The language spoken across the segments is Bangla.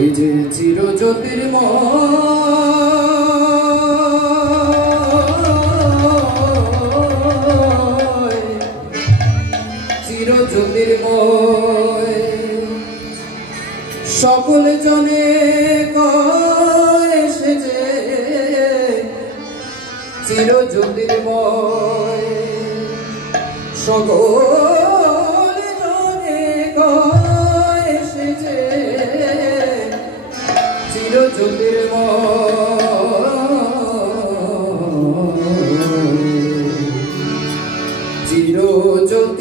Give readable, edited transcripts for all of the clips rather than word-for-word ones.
এই যে চিরজ্যোতির্ময় চিরজ্যোতির্ময় সকল জনে কয় সে যে চিরজ্যোতির্ময় সকল জনে কয় সে যে চিরজ্যোতির্ময় চিরজ্যোতির্ময়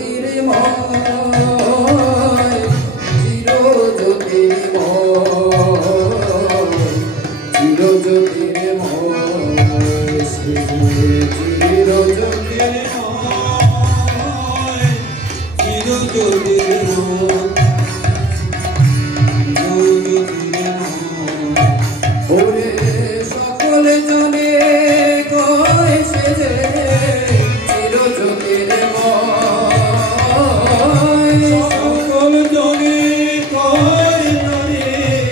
চিরজ্যোতির্ময় ওরে সকল জনে কয় সে যে চিরজ্যোতির্ময় সকল জনে কয় চিরজ্যোতির্ময়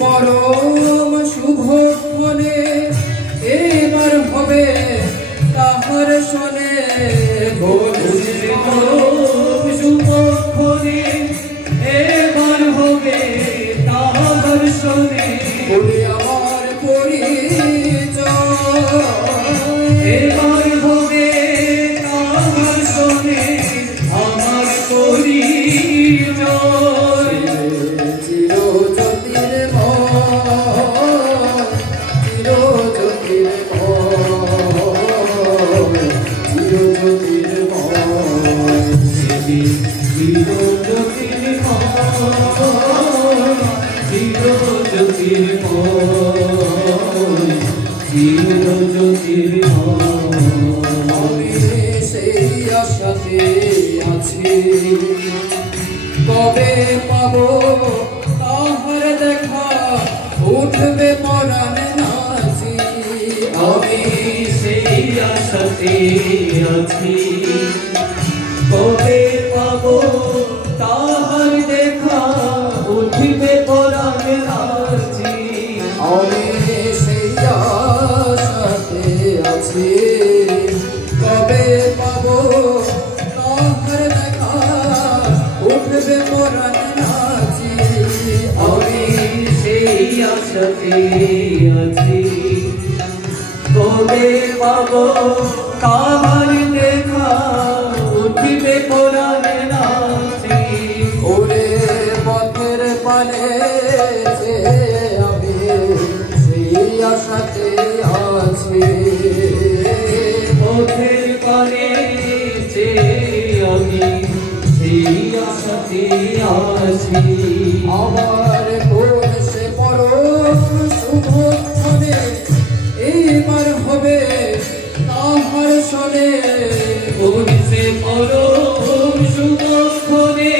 পরম শুভক্ষণে এবার হবে তাহার শোনে শুভক্ষণে এবার হবে তাহার শোনে বলে আমার পরিচয় এবার হবে তাহার শোনে আমার পরিচয় সেই আশাতে আছি কবে পাবো তাহার দেখা উঠবে পরাণে নাচি আমি সেই আশাতে আছি কবে পাবো তাহার দেখা উঠবে পরাণে নাচি আমি সেই আশাতে আছি কবে পাবো তাহার দেখা উঠবে পরাণে নাচি আমি সেই আশাতে আছি কবে পাবো তাহার দেখা উঠবে পরাণে নাচি ওরে পথের পানে যে আমি সেই আশাতে আছি পথের পানে যে আমি সেই আশাতে আছি আমার কোন সে পরম শুভক্ষণে এইবার হবে তাহার শোনে কোন সে পরম শুভক্ষণে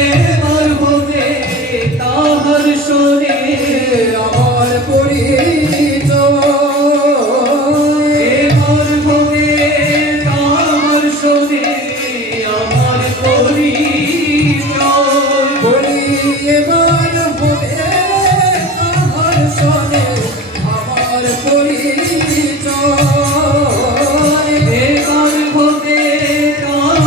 এবার হবে তাহার শোনে আমার পরিচয় এবার হবে তাহার শোনে আমার পরিচয় বলি এবার হবে তাহার শোনে আমার পরিচয় এবার হবে তাহার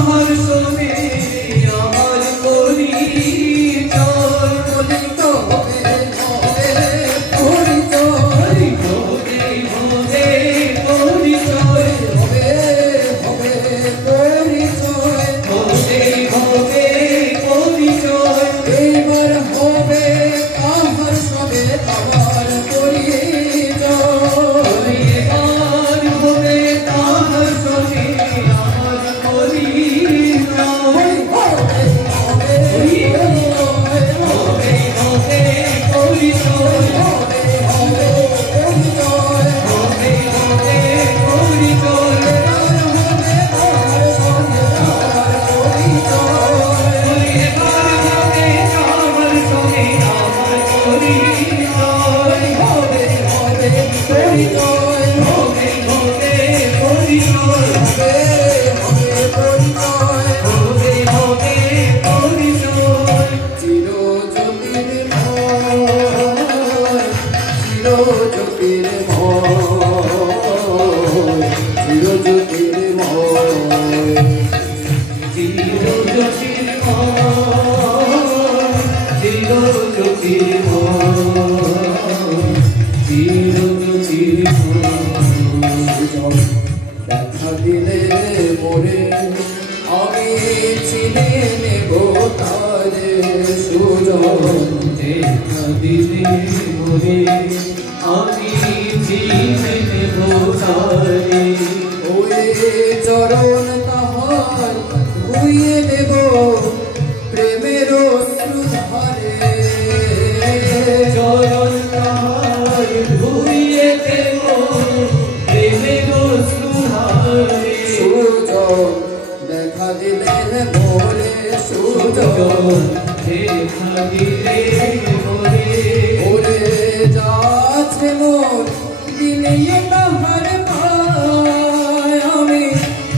দেখা দিলে মরে ওরে যাচ্ছে মোর বিলিয়ে তাহার পায় আমি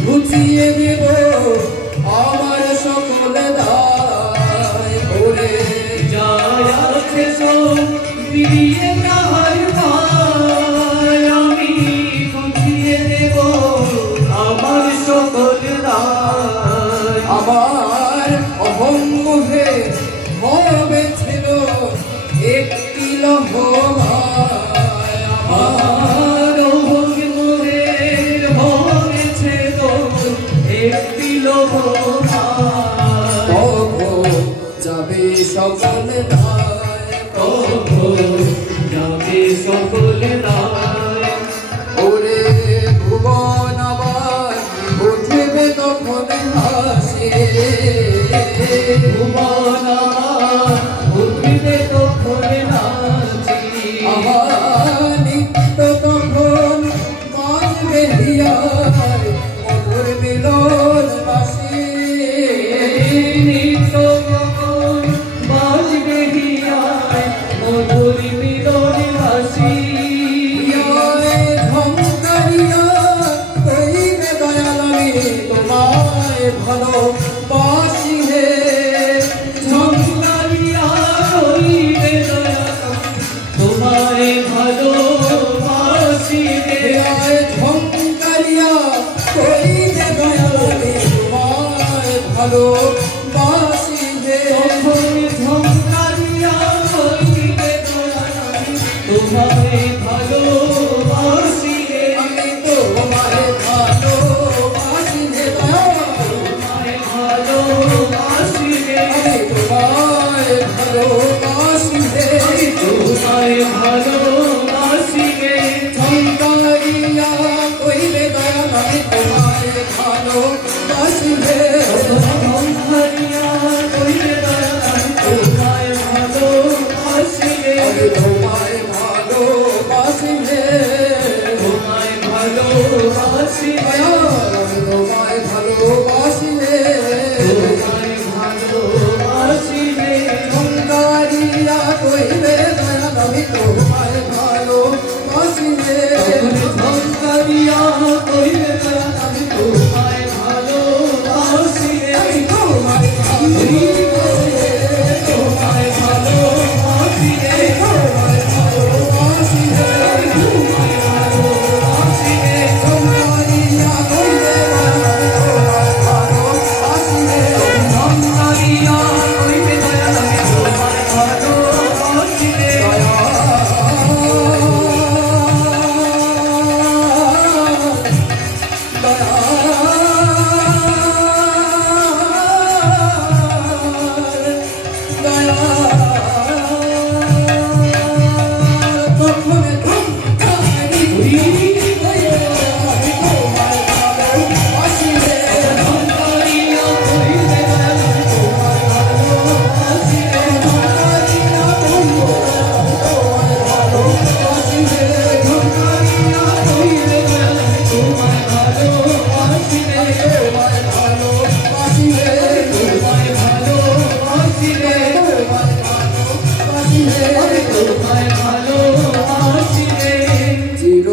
বুঝিয়ে দেব আমার সকল দায় ওরে যাচ্ছে সব বিলিয়ে তাহার পায় আমি বুঝিয়ে দেব আমার সকল দায় আমার অহঙ্গে হবে ছিল একটি লহমায় আমার মোহের হয়েছে তো একটি লোভমায় তখন যাবে সকল দায় যাবে সকল দায় ওরে ভুবন আবার উঠবে তখন হাসি ভুবনা উঠিবে তখন নাচি আমার নিত্য তখন বাজবে হিয়ায় মধুর মিলন বাসি নিত্য তখন বাজবে হিয়ায় মধুর মিলন বাসি হিয়ায় ঝংকারিয়া কইবে দয়াল আমি তোমায় ভালোবাসি হে ঝংকারিয়া হইবে দয়া তোমারে ভালোবাসি রে হিয়ায় ঝংকারিয়া কইবে দয়াল আমি তোমায় ভালোবাসি হে তখন ঝংকারিয়া হইবে দয়া তোমারে ভালোবাসি রে আমি তোমায় ভালোবাসি হে দয়াল তোমায় ভালোবাসি রে আমি তোমায় ভালোবাসি হে তোমায় ভালোবাসি রে ঝংকারিয়া কইবে দয়াল আমি তোমায় ভালোবাসি হে ঝংকারিয়া হইবে দয়া তোমায় ভালোবাসি রে আমি তোমায় ভালোবাসি হে তোমায় ভালোবাসি রে দয়াল আমি তোমায় ভালোবাসি হে তোমায় ভালোবাসি রে ঝংকারিয়া কইবে দয়াল আমি তোমায় ভালোবাসি হে ঝংকারিয়া কইবে দয়া আমি তোমায় ভালোবাসি রে আমি তোমায় তোমায় ভালোবাসি রে ভালোবাসি হে তোমায় ভালোবাসি রে ঝংকারিয়া কইবে দয়াল আমি তোমায় ভালোবাসি হে ঝংকারিয়া কইবে দয়া আমি তোমায় ভালোবাসি রে ঝংকারিয়া কইবে দয়া আমি তোমায় ভালোবাসি রে ঝংকারিয়া কইবে দয়া আমি তোমায় ভালোবাসি রে তোমায় ভালোবাসি রে তোমায় ভালোবাসি রে চির